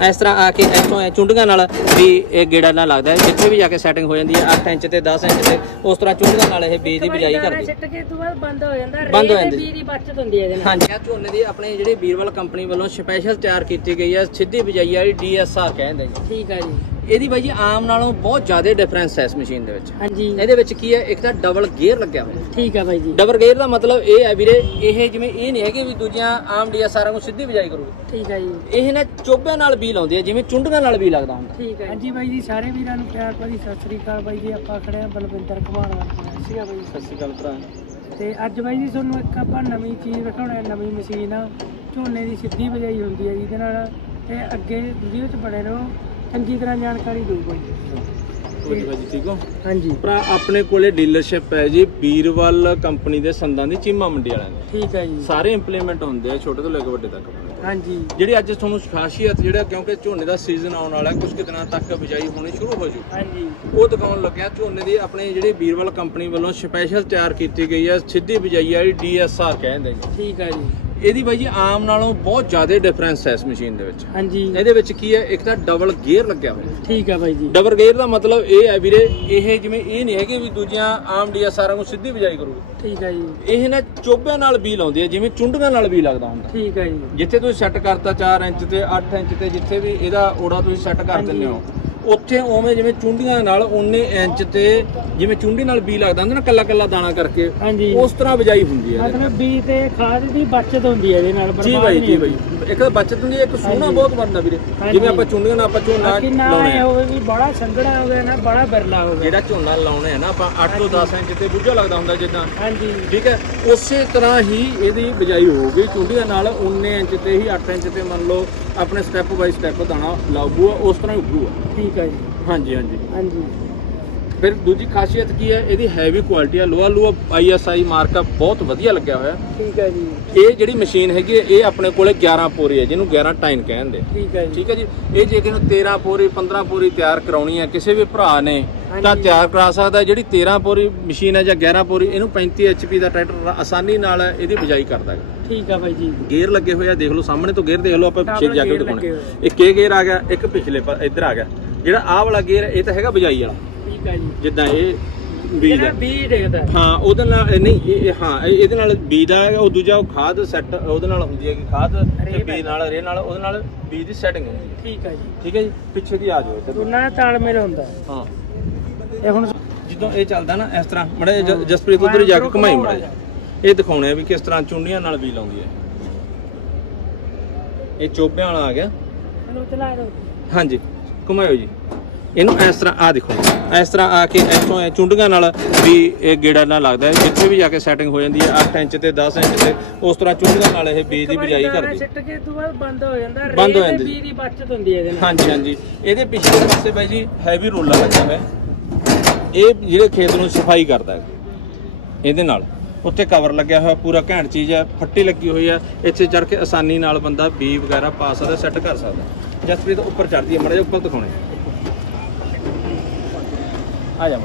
ਇਸ ਤਰ੍ਹਾਂ ਆ ਕੇ ਇੱਥੋਂ ਚੁੰਡੀਆਂ ਨਾਲ ਵੀ ਇਹ ਗੇੜਾ ਨਾਲ ਲੱਗਦਾ ਹੈ। ਜਿੱਥੇ ਵੀ ਜਾ ਕੇ ਸੈਟਿੰਗ ਹੋ ਜਾਂਦੀ ਹੈ 8 ਇੰਚ ਤੇ 10 ਇੰਚ ਤੇ ਉਸ ਤਰ੍ਹਾਂ ਚੁੰਡੀਆਂ ਨਾਲ ਇਹ ਬੀਜ ਦੀ ਬਿਜਾਈ ਕਰਦੀ। ਸਿੱਟ ਕੇ ਤੋਂ ਬਾਅਦ ਬੰਦ ਹੋ ਜਾਂਦਾ। ਬੰਦ ਹੋ ਜਾਂਦੀ। ਬੀਜ ਦੀ ਬਚਤ ਹੁੰਦੀ ਹੈ ਇਹਦੇ ਨਾਲ। ਹਾਂਜੀ। ਆ ਝੋਨੇ ਦੀ ਆਪਣੇ ਜਿਹੜੀ ਬੀਰਵਲ ਕੰਪਨੀ ਵੱਲੋਂ ਸਪੈਸ਼ਲ ਤਿਆਰ ਕੀਤੀ ਗਈ ਹੈ ਸਿੱਧੀ ਬਿਜਾਈ ਵਾਲੀ ਡੀਐਸਆਰ ਕਹਿੰਦੇ ਜੀ ਠੀਕ ਹੈ ਜੀ। ਇਹਦੀ ਬਾਈ ਜੀ ਆਮ ਨਾਲੋਂ ਬਹੁਤ ਜ਼ਿਆਦਾ ਡਿਫਰੈਂਸ ਹੈ ਇਸ ਮਸ਼ੀਨ ਦੇ ਵਿੱਚ। ਹਾਂਜੀ। ਇਹਦੇ ਵਿੱਚ ਕੀ ਹੈ ਇੱਕ ਤਾਂ ਡਬਲ ਗੇਅਰ ਲੱਗਿਆ ਹੋਇਆ। ਠੀਕ ਹੈ ਬਾਈ ਜੀ। ਡਬਲ ਗੇਅਰ ਦਾ ਮਤਲਬ ਇਹ ਹੈ ਵੀਰੇ ਇਹ ਜਿਵੇਂ ਇਹ ਨਹੀਂ ਹੈਗੇ ਵੀ ਦੂਜੀਆਂ ਆਮ ਡੀਐਸਆਰਾਂ ਨੂੰ ਸਿੱਧੀ ਬਿਜਾਈ ਕਰੂਗੀ। ਠੀਕ ਹੈ ਜੀ। ਇਹ ਨਾ ਚੋਬਿਆਂ ਨਾਲ ਵੀ ਲਾਉਂਦੇ ਆ ਜਿਵੇਂ ਚੁੰਡੀਆਂ ਨਾਲ ਵੀ ਲੱਗਦਾ ਹੁੰਦਾ। ਠੀਕ ਹੈ ਹਾਂਜੀ ਬਾਈ ਜੀ ਸਾਰੇ ਵੀਰਾਂ ਨੂੰ ਪਿਆਰ ਭਰੀ ਸਤਿ ਸ੍ਰੀ ਅਕਾਲ ਬਾਈ ਜੀ। ਆਪਾਂ ਖੜੇ ਆ ਬਲਵਿੰਦਰ ਕੁਮਾਰ ਵਾਲਾ ਸੀਗਾ ਬਾਈ ਸਤਿ ਸ਼੍ਰੀ ਅਕਾਲ ਭਰਾ। ਤੇ ਅੱਜ ਬਾਈ ਜੀ ਤੁਹਾਨੂੰ ਇੱਕ ਆਪਾਂ ਨਵੀਂ ਚੀਜ਼ ਦਿਖਾਉਣਾ ਹੈ ਨਵੀਂ ਮਸ਼ੀਨ ਆ। ਝੋਨੇ ਦੀ ਸਿੱਧੀ ਬਜਾਈ ਹੁੰਦੀ ਹੈ ਜਿਹਦੇ ਨਾਲ। ਤੇ ਅੱਗੇ ਵੀਡੀਓ 'ਚ ਬਣੇ ਰਹੋ। ਚੰਗੀ ਤਰ੍ਹਾਂ ਜਾਣਕਾਰੀ ਦਿਓ ਬਾਈ ਹੋਰ ਭਾਜੀ ਠੀਕ ਹੋ? ਹਾਂਜੀ। ਭਰਾ ਆਪਣੇ ਕੋਲੇ ਡੀਲਰਸ਼ਿਪ ਹੈ ਜੀ ਬੀਰਵਲ ਕੰਪਨੀ ਦੇ ਸੰਦਾਂ ਦੀ ਚੀਮਾ ਮੰਡੀ ਵਾਲਿਆਂ ਦੇ। ਠੀਕ ਹੈ ਜੀ। ਸਾਰੇ ਇੰਪਲੀਮੈਂਟ ਹੁੰਦੇ ਆ ਛੋਟੇ ਤੋਂ ਲੈ ਕੇ ਵੱਡੇ ਤੱਕ। ਹਾਂਜੀ। ਜਿਹੜੀ ਅੱਜ ਤੁਹਾਨੂੰ ਖਾਸੀਅਤ ਜਿਹੜਾ ਕਿਉਂਕਿ ਝੋਨੇ ਦਾ ਸੀਜ਼ਨ ਆਉਣ ਵਾਲਾ ਕੁਝ ਕੁ ਦਿਨਾਂ ਤੱਕ ਬਿਜਾਈ ਹੋਣੀ ਸ਼ੁਰੂ ਹੋ ਜੂ। ਹਾਂਜੀ। ਉਹ ਦਿਖਾਉਣ ਲੱਗਿਆ ਝੋਨੇ ਦੀ ਆਪਣੇ ਜਿਹੜੀ ਬੀਰਵਲ ਕੰਪਨੀ ਵੱਲੋਂ ਸਪੈਸ਼ਲ ਤਿਆਰ ਕੀਤੀ ਗਈ ਹੈ ਸਿੱਧੀ ਬਿਜਾਈ ਵਾਲੀ ਡੀਐਸਆਰ ਕਹਿੰਦੇ ਜੀ ਠੀਕ ਹੈ ਜੀ। ਇਹਦੀ ਬਾਈ ਜੀ ਆਮ ਨਾਲੋਂ ਬਹੁਤ ਜ਼ਿਆਦਾ ਡਿਫਰੈਂਸ ਹੈ ਇਸ ਮਸ਼ੀਨ ਦੇ ਵਿੱਚ। ਹਾਂਜੀ। ਇਹਦੇ ਵਿੱਚ ਕੀ ਹੈ ਇੱਕ ਤਾਂ ਡਬਲ ਗੇਅਰ ਲੱਗਿਆ ਹੋਇਆ। ਠੀਕ ਹੈ ਬਾਈ ਜੀ। ਡਬਲ ਗੇਅਰ ਦਾ ਮਤਲਬ ਇਹ ਹੈ ਵੀਰੇ ਇਹ ਜਿਵੇਂ ਇਹ ਨਹੀਂ ਹੈਗੇ ਵੀ ਦੂਜੀਆਂ ਆਮ ਡੀਐਸਆਰਾਂ ਨੂੰ ਸਿੱਧੀ ਬਿਜਾਈ ਕਰੂਗੀ। ਠੀਕ ਹੈ ਜੀ। ਇਹ ਨਾ ਚੋਬਿਆਂ ਨਾਲ ਵੀ ਲਾਉਂਦੇ ਆ ਜਿਵੇਂ ਚੁੰਡੀਆਂ ਨਾਲ ਵੀ ਲੱਗਦਾ ਹੁੰਦਾ। ਠੀਕ ਹੈ ਜੀ। ਜਿੱਥੇ ਤੁਸੀਂ ਸੈੱਟ ਕਰਤਾ 4 ਇੰਚ ਤੇ 8 ਇੰਚ ਤੇ ਜਿੱਥੇ ਵੀ ਇਹਦਾ ਓੜਾ ਤੁਸੀਂ ਸੈੱਟ ਕਰ ਦਿੰਦੇ ਹੋ। ਉੱਥੇ ਉਵੇਂ ਜਿਵੇਂ ਚੁੰਡੀਆਂ ਨਾਲ 19 ਇੰਚ ਤੇ ਜਿਵੇਂ ਚੁੰਡੀ ਨਾਲ ਵੀ ਲੱਗਦਾ ਹੁੰਦਾ ਨਾ ਕੱਲਾ ਕੱਲਾ ਦਾਣਾ ਕਰਕੇ ਹਾਂਜੀ ਉਸ ਤਰ੍ਹਾਂ ਬਿਜਾਈ ਹੁੰਦੀ ਹੈ। ਮਤਲਬ ਬੀਜ ਤੇ ਖਾਦ ਦੀ ਬਚਤ ਹੁੰਦੀ ਹੈ ਇਹਦੇ ਨਾਲ ਜੀ ਬਰਬਾਦ ਬਾਈ ਜੀ। ਬਾਈ ਇੱਕ ਤਾਂ ਬਚਤ ਹੁੰਦੀ ਹੈ ਇੱਕ ਸੋਹਣਾ। ਬਹੁਤ ਬਣਦਾ ਵੀਰੇ। ਹਾਂਜੀ। ਜਿਵੇਂ ਆਪਾਂ ਚੁੰਡੀਆਂ ਨਾਲ ਆਪਾਂ ਝੋਨਾ ਬਾਕੀ ਨਾ ਲਾਉਣੇ ਇਹ ਆ। ਹੋਵੇ ਵੀ ਬੜਾ ਸੰਘਣਾ ਹੋ ਗਿਆ ਨਾ ਬੜਾ ਬਿਰਲਾ ਹੋ ਗਿਆ। ਜਿਹੜਾ ਝੋਨਾ ਲਾਉਣੇ ਆ ਨਾ ਆਪਾਂ 8 ਤੋਂ 10 ਇੰਚ ਤੇ ਬੁੱਝਾ ਲੱਗਦਾ ਹੁੰਦਾ ਜਿੱਦਾਂ। ਹਾਂਜੀ। ਠੀਕ ਹੈ? ਉਸੇ ਤਰ੍ਹਾਂ ਹੀ ਇਹਦੀ ਬਿਜਾਈ ਹੋਊਗੀ। ਚੁੰਡੀਆਂ ਨਾਲ 19 ਇੰਚ ਤੇ ਹੀ 8 ਇੰਚ ਤੇ ਮੰਨ ਲਓ ਆਪਣੇ ਸਟੈਪ ਬਾਈ ਸਟੈਪ ਦਾਣਾ ਲਾਊਗਾ ਉਸ ਤਰ੍ਹਾਂ ਹੀ ਉੱਗੂਗਾ। ਠੀਕ ਹੈ ਜੀ। ਹਾਂਜੀ ਹਾਂਜੀ। ਹਾਂਜੀ। ਫਿਰ ਦੂਜੀ ਖਾਸੀਅਤ ਕੀ ਹੈ? ਇਹਦੀ ਹੈਵੀ ਕੁਆਲਿਟੀ ਆ। ਲੋਹਾ ਲੋਹਾ ਆਈਐਸਆਈ ਮਾਰਕਾ ਬਹੁਤ ਵਧੀਆ ਲੱਗਿਆ ਹੋਇਆ। ਠੀਕ ਹੈ ਜੀ। ਇਹ ਜਿਹੜੀ ਮਸ਼ੀਨ ਹੈਗੀ ਇਹ ਆਪਣੇ ਕੋਲੇ 11 ਪੋਰੀ ਹੈ ਜਿਹਨੂੰ 11 ਟਾਈਨ ਕਹਿੰਦੇ ਠੀਕ ਹੈ ਜੀ। ਠੀਕ ਹੈ ਜੀ। ਇਹ ਜੇ ਕਿਸੇ ਨੂੰ 13 ਪੋਰੀ 15 ਪੋਰੀ ਤਿਆਰ ਕਰਾਉਣੀ ਹੈ ਕਿਸੇ ਵੀ ਭਰਾ ਨੇ ਤਾਂ। ਤਿਆਰ ਕਰਾ ਸਕਦਾ ਜਿਹੜੀ 13 ਪੋਰੀ ਮਸ਼ੀਨ ਹੈ ਜਾਂ 11 ਪੋਰੀ ਇਹਨੂੰ 35 ਐਚਪੀ ਦਾ ਟਰੈਕਟਰ ਆਸਾਨੀ ਨਾਲ ਇਹਦੀ ਬਿਜਾਈ ਕਰਦਾ ਹੈ। ਠੀਕ ਹੈ ਬਾਈ ਜੀ। ਗੇਅਰ ਲੱਗੇ ਹੋਏ ਆ ਦੇਖ ਲਓ ਸਾਹਮਣੇ ਤੋਂ ਗੇਅਰ ਦੇਖ ਲਓ ਆਪਾਂ ਪਿੱਛੇ ਜਾ ਕੇ ਦਿਖਾਉਣਾ। ਇੱਕ ਇਹ ਗੇਅਰ ਆ ਗਿਆ ਇੱਕ ਪਿਛਲੇ ਪਰ ਇੱਧਰ ਆ ਗਿਆ। ਜਿਹੜਾ ਆਹ ਵਾਲਾ ਗੇਅਰ ਇਹ ਤਾਂ ਹੈਗਾ ਬਿਜਾਈ ਵਾਲਾ। ਠੀਕ ਹੈ ਜੀ। ਜਿੱਦਾਂ ਇਹ ਬੀਜ ਜਿਹੜਾ ਦਾ ਬੀਜ ਦੇਖਦਾ। ਹਾਂ ਉਹਦੇ ਨਾਲ ਇਹ ਨਹੀਂ ਇਹ- ਇਹ ਹਾਂ ਇਹ- ਇਹਦੇ ਨਾਲ ਬੀਜ ਦਾ ਹੈਗਾ ਉਹ ਦੂਜਾ ਉਹ ਖਾਦ ਸੈੱਟ ਉਹਦੇ ਨਾਲ ਹੁੰਦੀ ਹੈ ਕਿ ਖਾਦ ਤੇ ਰੇਹ ਬੀਜ ਨਾਲ ਰੇ ਨਾਲ ਉਹਦੇ ਨਾਲ ਬੀਜ ਦੀ ਸੈਟਿੰਗ ਹੁੰਦੀ ਹੈ। ਠੀਕ ਹੈ ਜੀ। ਠੀਕ ਹੈ ਜੀ? ਪਿੱਛੇ ਦੀ ਆ ਜਾਓ ਇੱਧਰ। ਦੋਨਾਂ ਦਾ ਤਾਲਮੇਲ ਹੁੰਦਾ। ਹੈ। ਹਾਂ ਇਹ ਹੁਣ ਜਦੋਂ ਇਹ ਚੱਲਦਾ ਨਾ ਇਸ ਤਰ੍ਹਾਂ ਮੜੇ ਜਸਪ੍ਰੀਤ ਉਧਰ ਜਾ ਕੇ ਘੁਮਾਈ ਮੜਾ ਇਹ ਦਿਖਾਉਣੇ ਆ ਵੀ ਕਿਸ ਤਰ੍ਹਾਂ ਚੁੰਡੀਆਂ ਨਾਲ ਵੀ ਲਾਉਂਦੀ ਹੈ। ਇਹ ਚੋਬਿਆਂ ਵਾਲਾ ਆ ਗਿਆ। ਇਹਨੂੰ ਚਲਾ ਦਿਓ ਹਾਂਜੀ ਘੁਮਾਇਓ ਜੀ। ਇਹਨੂੰ ਇਸ ਤਰ੍ਹਾਂ ਆ ਦੇਖੋ। ਇਸ ਤਰ੍ਹਾਂ ਆ ਕੇ ਇੱਥੋਂ ਐ ਚੁੰਡੀਆਂ ਨਾਲ ਵੀ ਇਹ ਗੇੜਾ ਨਾਲ ਲੱਗਦਾ ਹੈ। ਜਿੱਥੇ ਵੀ ਜਾ ਕੇ ਸੈਟਿੰਗ ਹੋ ਜਾਂਦੀ ਹੈ 8 ਇੰਚ ਤੇ 10 ਇੰਚ ਤੇ ਉਸ ਤਰ੍ਹਾਂ ਚੁੰਡੀਆਂ ਨਾਲ ਇਹ ਬੀਜ ਦੀ ਬਿਜਾਈ ਕਰਦੀ। ਸਿੱਟ ਕੇ ਤੋਂ ਬਾਅਦ ਬੰਦ ਹੋ ਜਾਂਦਾ। ਬੰਦ ਹੋ ਜਾਂਦੀ। ਬੀਜ ਦੀ ਬਚਤ ਹੁੰਦੀ ਹੈ ਇਹਦੇ ਨਾਲ। ਹਾਂਜੀ ਹਾਂਜੀ। ਇਹਦੇ ਪਿਛਲੇ ਪਾਸੇ ਬਾਈ ਜੀ ਹੈਵੀ ਰੋਲਰ ਲੱਗਾ ਹੋਇਆ ਇਹ ਜਿਹੜੇ ਖੇਤ ਨੂੰ ਸਫ਼ਾਈ ਕਰਦਾ ਹੈ। ਇਹਦੇ ਨਾਲ। ਉੱਤੇ ਕਵਰ ਲੱਗਿਆ ਹੋਇਆ ਪੂਰਾ ਘੈਂਟ ਚੀਜ਼ ਹੈ। ਫੱਟੀ ਲੱਗੀ ਹੋਈ ਹੈ। ਇੱਥੇ ਚੜ ਕੇ ਆਸਾਨੀ ਨਾਲ ਬੰਦਾ ਬੀ ਵਗੈਰਾ ਪਾ ਸਕਦਾ ਸੈੱਟ ਕਰ ਸਕਦਾ। ਜਸਪ੍ਰੀਤ ਉੱਪਰ ਚੜਦੀ ਹੈ ਮੜਾ ਜਿਹਾ ਉੱਪਰ ਦਿਖਾਉਣੇ। ਆ ਜਾ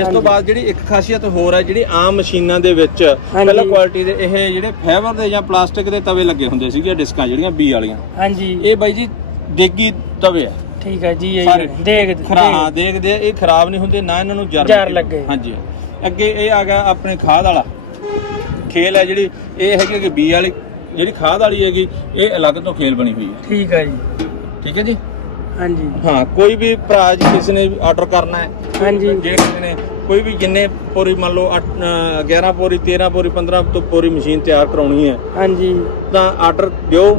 ਇਸ ਤੋਂ ਬਾਅਦ ਜਿਹੜੀ ਇੱਕ ਖਾਸੀਅਤ ਹੋਰ ਹੈ ਜਿਹੜੀ ਆਮ ਮਸ਼ੀਨਾਂ ਦੇ ਵਿੱਚ ਪਹਿਲਾਂ ਕੁਆਲਿਟੀ ਦੇ ਇਹ ਜਿਹੜੇ ਫਾਈਬਰ ਦੇ ਜਾਂ ਪਲਾਸਟਿਕ ਦੇ ਤਵੇ ਲੱਗੇ ਹੁੰਦੇ ਸੀਗੇ ਡਿਸਕਾਂ ਜਿਹੜੀਆਂ ਬੀ ਵਾਲੀਆਂ। ਹਾਂਜੀ। ਇਹ ਬਾਈ ਜੀ ਦੇਗੀ ਤਵੇ ਆ। ਠੀਕ ਹੈ ਜੀ ਇਹ ਦੇਖ ਹਾਂ ਦੇਖਦੇ ਇਹ ਖਰਾਬ ਨਹੀਂ ਹੁੰਦੇ ਨਾ ਇਹਨਾਂ ਨੂੰ ਜਰ ਜਰ ਲੱਗੇ। ਹਾਂਜੀ। ਅੱਗੇ ਇਹ ਆ ਗਿਆ ਆਪਣੇ ਖਾਦ ਵਾਲਾ। ਖੇਲ ਹੈ ਜਿਹੜੀ ਇਹ ਹੈਗੀ ਕਿ ਬੀ ਵਾਲੀ। ਜਿਹੜੀ ਖਾਦ ਵਾਲੀ ਹੈਗੀ ਇਹ ਅਲੱਗ ਤੋਂ ਖੇਲ ਬਣੀ ਹੋਈ ਹੈ। ਠੀਕ ਹੈ ਜੀ। ਠੀਕ ਹੈ ਜੀ? ਹਾਂਜੀ। ਹਾਂ ਕੋਈ ਵੀ ਭਰਾ ਜੀ ਕਿਸੇ ਨੇ ਆਰਡਰ ਕਰਨਾ ਹੈ ਹਾਂਜੀ। ਜੇ ਕਿਸੇ ਨੇ ਕੋਈ ਵੀ ਜਿੰਨੇ ਪੂਰੀ ਮੰਨ ਲਓ ਅੱਠ, ਅਹ, 11 ਪੂਰੀ 13 ਪੂਰੀ 15 ਤੋਂ ਪੂਰੀ ਮਸ਼ੀਨ ਤਿਆਰ ਕਰਾਉਣੀ ਹੈ ਹਾਂਜੀ। ਤਾਂ ਆਰਡਰ ਦਿਓ।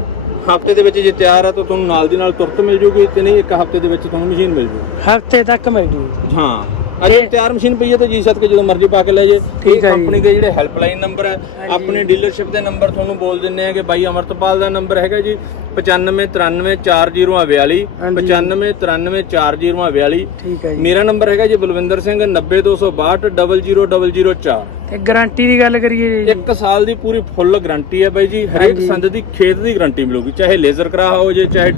ਹਫ਼ਤੇ ਦੇ ਵਿੱਚ ਜੇ ਤਿਆਰ ਹੈ ਤਾਂ ਤੁਹਾਨੂੰ ਨਾਲ ਦੀ ਨਾਲ ਤੁਰਤ ਮਿਲ ਜੂਗੀ ਤੇ ਨਹੀਂ ਇੱਕ ਹਫ਼ਤੇ ਦੇ ਵਿੱਚ ਤੁਹਾਨੂੰ ਮਸ਼ੀਨ ਮਿਲ ਜੂਗੀ। ਹਫ਼ਤੇ ਤੱਕ ਮਿਲ ਜੂ ਹਾਂ। ਅਜੇ ਤਿਆਰ ਮਸ਼ੀਨ ਪਈ ਹੈ ਤਾਂ ਜੀ ਸਤ ਕੇ ਜਦੋਂ ਮਰਜ਼ੀ ਪਾ ਕੇ ਲੈ ਜੇ ਇਹ। ਕੰਪਨੀ ਦੇ ਜਿਹੜੇ ਹੈਲਪਲਾਈਨ ਨੰਬਰ ਹੈ। ਆਪਣੀ ਡੀਲਰਸ਼ਿਪ ਦੇ ਨੰਬਰ ਤੁਹਾਨੂੰ ਬੋਲ ਦਿੰਨੇ ਆ ਕਿ ਬਾਈ ਅਮਰਤਪਾਲ ਦਾ ਨੰਬਰ ਹੈਗਾ ਜੀ 95934042 ਹਾਂਜੀ। 95934042 ਠੀਕ ਹੈ ਜੀ ਮੇਰਾ ਨੰਬਰ ਹੈਗਾ ਜੀ ਬਲਵਿੰਦਰ ਸਿੰਘ 90262 00004 ਤੇ ਗਾਰੰਟੀ ਦੀ ਗੱਲ ਕਰੀਏ ਜੀ। ਇੱਕ ਸਾਲ ਦੀ ਪੂਰੀ ਫੁੱਲ ਗਾਰੰਟੀ ਹੈ ਬਾਈ ਜੀ ਹਰੇਕ। ਸੰਦ ਦੀ ਖੇਤ ਦੀ ਗਾਰੰਟੀ ਮਿਲੂਗੀ ਚਾਹੇ ਲੇਜ਼ਰ ਕਰਾ ਹੋਵੇ ਜੇ ਚਾਹੇ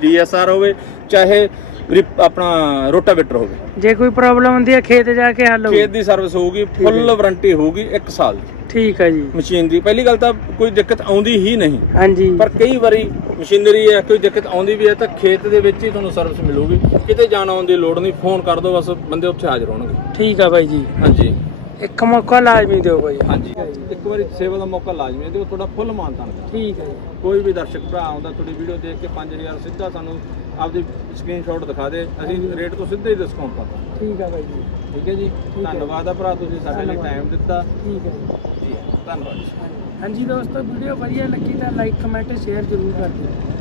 ਡੀਐਸਆਰ ਹੋਵੇ ਚਾਹੇ ਆਪਣਾ ਰੋਟਾਵੇਟਰ ਹੋਵੇ। ਜੇ ਕੋਈ ਪ੍ਰੋਬਲਮ ਹੁੰਦੀ ਹੈ ਖੇਤ ਜਾ ਕੇ ਹੱਲ ਹੋਊ। ਖੇਤ ਦੀ ਸਰਵਿਸ ਹੋਊਗੀ ਫੁੱਲ ਵਾਰੰਟੀ ਹੋਊਗੀ 1 ਸਾਲ ਦੀ। ਠੀਕ ਹੈ ਜੀ। ਮਸ਼ੀਨ ਦੀ ਪਹਿਲੀ ਗੱਲ ਤਾਂ ਕੋਈ ਦਿੱਕਤ ਆਉਂਦੀ ਹੀ ਨਹੀਂ। ਹਾਂਜੀ। ਪਰ ਕਈ ਵਾਰੀ ਮਸ਼ੀਨਰੀ ਹੈ ਕੋਈ ਦਿੱਕਤ ਆਉਂਦੀ ਵੀ ਹੈ ਤਾਂ ਖੇਤ ਦੇ ਵਿੱਚ ਹੀ ਤੁਹਾਨੂੰ ਸਰਵਿਸ ਮਿਲੂਗੀ। ਕਿਤੇ ਜਾਣ ਆਉਣ ਦੀ ਲੋੜ ਨਹੀਂ ਫੋਨ ਕਰ ਦਿਓ ਬਸ ਬੰਦੇ ਉੱਥੇ ਹਾਜ਼ਰ ਹੋਣਗੇ। ਠੀਕ ਆ ਬਾਈ ਜੀ। ਹਾਂਜੀ। ਇੱਕ ਮੌਕਾ ਲਾਜ਼ਮੀ ਦਿਓ ਬਾਈ ਹਾਂਜੀ। ਇੱਕ ਵਾਰੀ ਸੇਵਾ ਦਾ ਮੌਕਾ ਲਾਜ਼ਮੀ ਹੈ ਉਹ ਤੁਹਾਡਾ ਫੁੱਲ ਮਾਨਤਾਨ ਕਰ ਠੀਕ ਹੈ ਜੀ। ਕੋਈ ਵੀ ਦਰਸ਼ਕ ਭਰਾ ਆਉਂਦਾ ਤੁਹਾਡੀ ਵੀਡੀਓ ਦੇਖ ਕੇ 5000 ਸਿੱਧਾ ਸਾਨੂੰ ਆਪਦੀ ਸਕਰੀਨਸ਼ਾਟ ਦਿਖਾ ਦੇ। ਅਸੀਂ ਰੇਟ ਤੋਂ ਸਿੱਧਾ ਹੀ ਡਿਸਕਾਊਂਟ ਕਰਦਾ ਠੀਕ ਆ ਬਾਈ ਜੀ। ਠੀਕ ਹੈ ਜੀ? ਹੈ। ਧੰਨਵਾਦ ਆ ਭਰਾ ਤੁਸੀਂ ਸਾਡੇ ਲਈ। ਟਾਈਮ ਦਿੱਤਾ। ਠੀਕ ਹੈ ਜੀ। ਧੰਨਵਾਦ। ਹਾਂਜੀ ਦੋਸਤੋ ਵੀਡੀਓ ਵਧੀਆ ਲੱਗੀ ਤਾਂ ਲਾਈਕ ਕਮੈਂਟ ਸ਼ੇਅਰ ਜ਼ਰੂਰ ਕਰ ਦਿਓ।